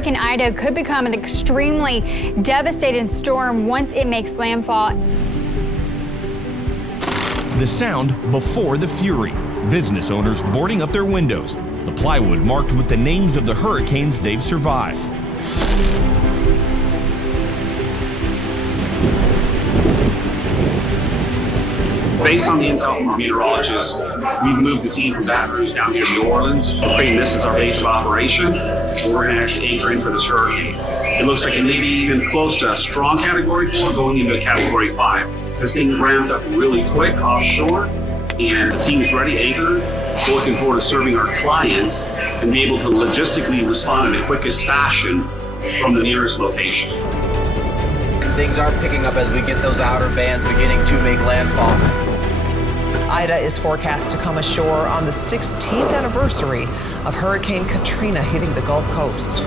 Hurricane Ida could become an extremely devastating storm once it makes landfall. The sound before the fury. Business owners boarding up their windows. The plywood marked with the names of the hurricanes they've survived. Based on the intel from our meteorologists, we've moved the team from Baton Rouge down here to New Orleans. We're creating this as our base of operation, and we're going to actually anchor in for this hurricane. It looks like it may be even close to a strong Category 4 going into a Category 5. This thing ramped up really quick offshore, and the team's ready, anchored. We're looking forward to serving our clients and be able to logistically respond in the quickest fashion from the nearest location. Things are picking up as we get those outer bands beginning to make landfall. Ida is forecast to come ashore on the 16th anniversary of Hurricane Katrina hitting the Gulf Coast.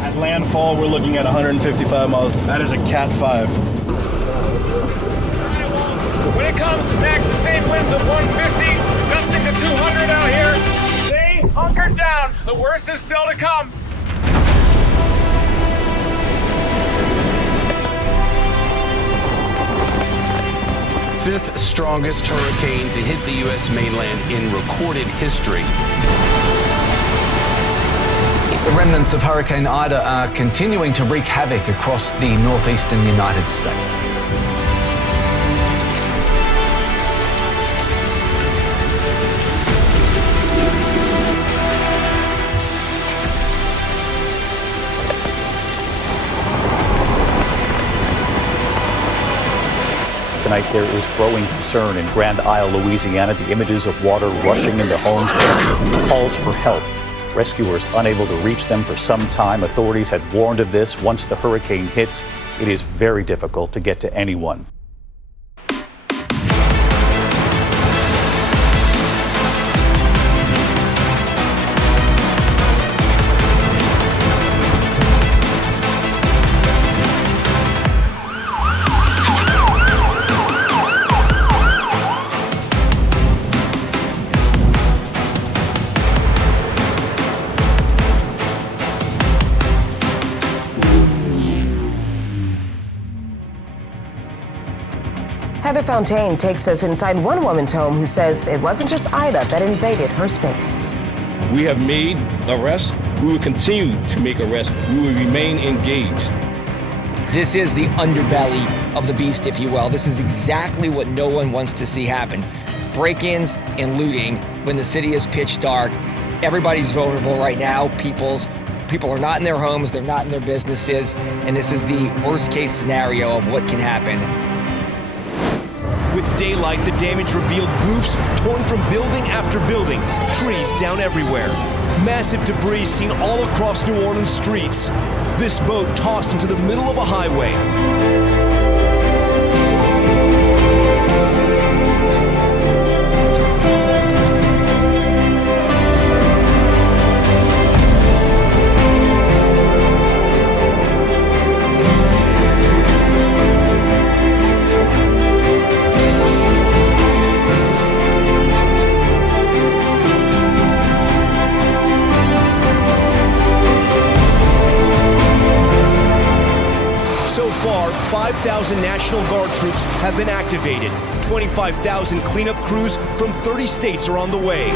At landfall, we're looking at 155 miles. That is a Cat 5. When it comes to max sustained winds of 150, gusting to 200 out here, stay hunkered down. The worst is still to come. Fifth strongest hurricane to hit the U.S. mainland in recorded history. The remnants of Hurricane Ida are continuing to wreak havoc across the northeastern United States. Tonight, there is growing concern in Grand Isle, Louisiana. The images of water rushing into homes there, calls for help. Rescuers unable to reach them for some time. Authorities had warned of this. Once the hurricane hits, it is very difficult to get to anyone. Heather Fontaine takes us inside one woman's home who says it wasn't just Ida that invaded her space. We have made arrests. We will continue to make arrests. We will remain engaged. This is the underbelly of the beast, if you will. This is exactly what no one wants to see happen. Break-ins and looting when the city is pitch dark. Everybody's vulnerable right now. People are not in their homes, they're not in their businesses, and this is the worst-case scenario of what can happen. With daylight, the damage revealed roofs torn from building after building, trees down everywhere. Massive debris seen all across New Orleans streets. This boat tossed into the middle of a highway. So far, 5,000 National Guard troops have been activated. 25,000 cleanup crews from 30 states are on the way.